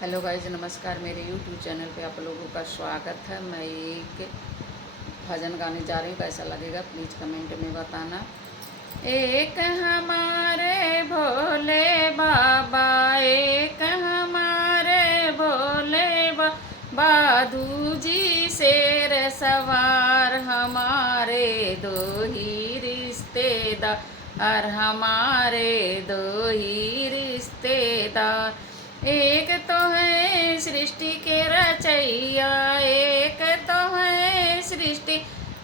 Hello guys, नमस्कार। मेरे YouTube channel पे आप लोगों का स्वागत है। मैं एक भजन गाने जा रही हूँ, कैसा लगेगा प्लीज़ कमेंट में बताना। एक हमारे भोले बाबा, एक हमारे भोले बाबा, दूजी शेर सवार, हमारे दो ही रिश्तेदार, हमारे दो ही रिश्तेदार। एक तो है सृष्टि के रचैया, एक तो है सृष्टि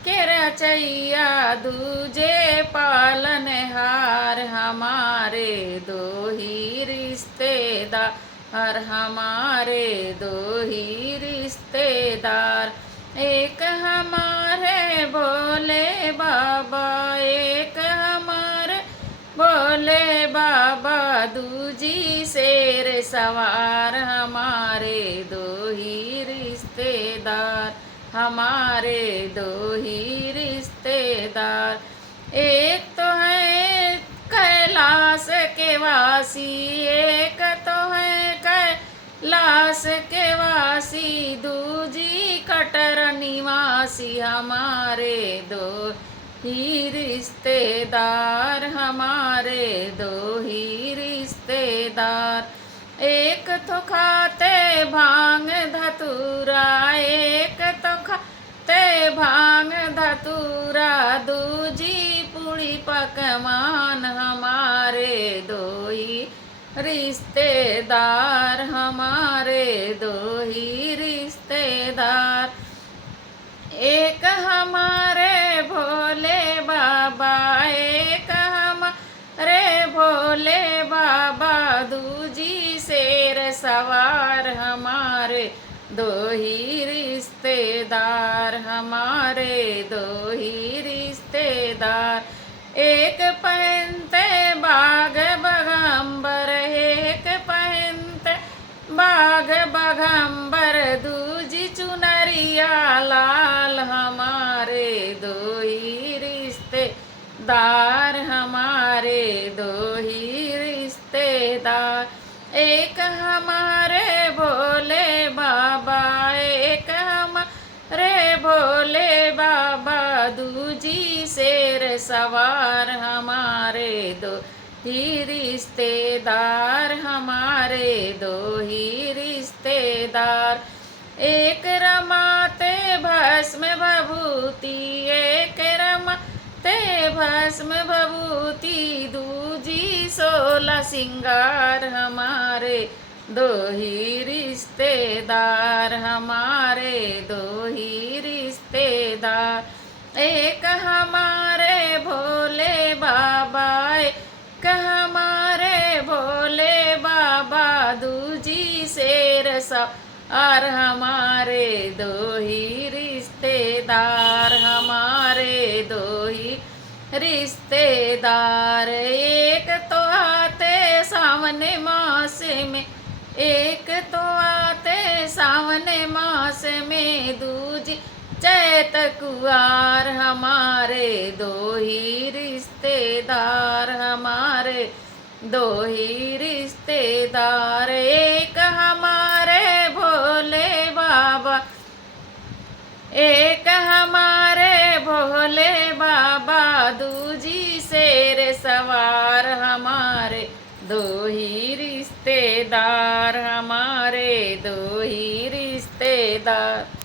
के रचैया, दूजे पालनहार, हमारे दो ही रिश्तेदार, हमारे दो ही रिश्तेदार। एक हमारे भोले बाबा, एक हमारे भोले बाबा, दूजी शेर सवार, हमारे दो ही रिश्तेदार, हमारे दो ही रिश्तेदार। एक तो है कैलाश के वासी, एक तो है कैलाश के वासी, दूजी कटर निवासी, हमारे दो ही रिश्तेदार, हमारे दो ही रिश्तेदार। एक तो खाते भांग धतूरा, एक तो खाते भांग धतूरा, दूजी पूड़ी पकवान, हमारे दो ही रिश्तेदार, हमारे दो ही रिश्तेदार। एक हमारे भोले बाबा, एक हमारे भोले बाबा, दूजी शेर सवार, हमारे दो ही रिश्तेदार, हमारे दो ही रिश्तेदार। एक पहनते बाघ बगंबर, एक पहनते बाघ बगंबर, दूजी चुनरिया लाल, हमारे दो ही रिश्तेदार, हमारे दो ही रिश्तेदार। एक हमारे भोले बाबा, एक हमारे भोले बाबा, दूजी शेर सवार, हमारे दो ही रिश्तेदार, हमारे दो ही रिश्तेदार। एक रमाते भस्म भभूति, एक रमाते भस्म भभूति, दूजी 16 सिंगार, हमारे दो ही रिश्तेदार, हमारे दो ही रिश्तेदार। एक हमारे भोले बाबा, एक हमारे भोले बाबा, दूजी शेर सवार, हमारे दो ही रिश्तेदार, हमारे दो ही रिश्तेदार। एक तो आते सावने मास में, एक तो आते सावने मास में, दूजी चैत कुआर, हमारे दो ही रिश्तेदार, हमारे दो ही रिश्तेदार। एक हमारे भोले बाबा, एक हमारे भोले बाबा, दूजी शेर सवार, हमारे दो ही रिश्तेदार, हमारे दो ही रिश्तेदार।